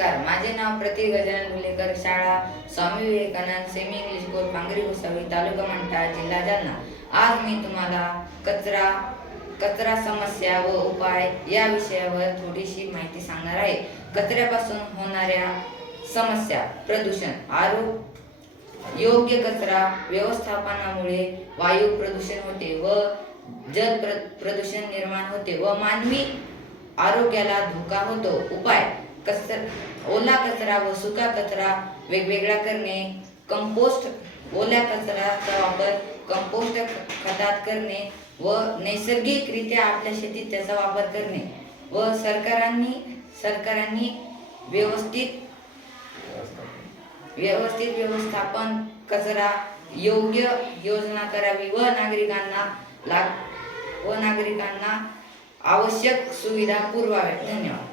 नमस्कार, माझे नाव प्रतीक गजानन मुलेकर, शाळा Swami Vivekananda semi English school Pangri Gosavi, तालुका मंठा, जिल्हा जालना। आज मी तुम्हाला कचरा समस्या व उपाय या विषयावर थोडीशी माहिती सांगणार आहे। कचऱ्यापासून होणाऱ्या समस्या: प्रदूषण, योग्य कचरा व्यवस्थापनामुळे वायू प्रदूषण होते व जल प्रदूषण निर्माण होते व मानवी आरोग्याला धोका होतो। उपाय: ओला कचरा व सुका कचरा वेगवेगळा करणे, ओल्या कचऱ्याचा वापर कंपोस्ट खतात करणे व नैसर्गिकरित्या आपल्या शेतीत त्याचा वापर करणे व सरकारांनी व्यवस्थित व्यवस्थापन कचरा योग्य योजना करावी व नागरिकांना आवश्यक सुविधा पुरवाव्या। धन्यवाद।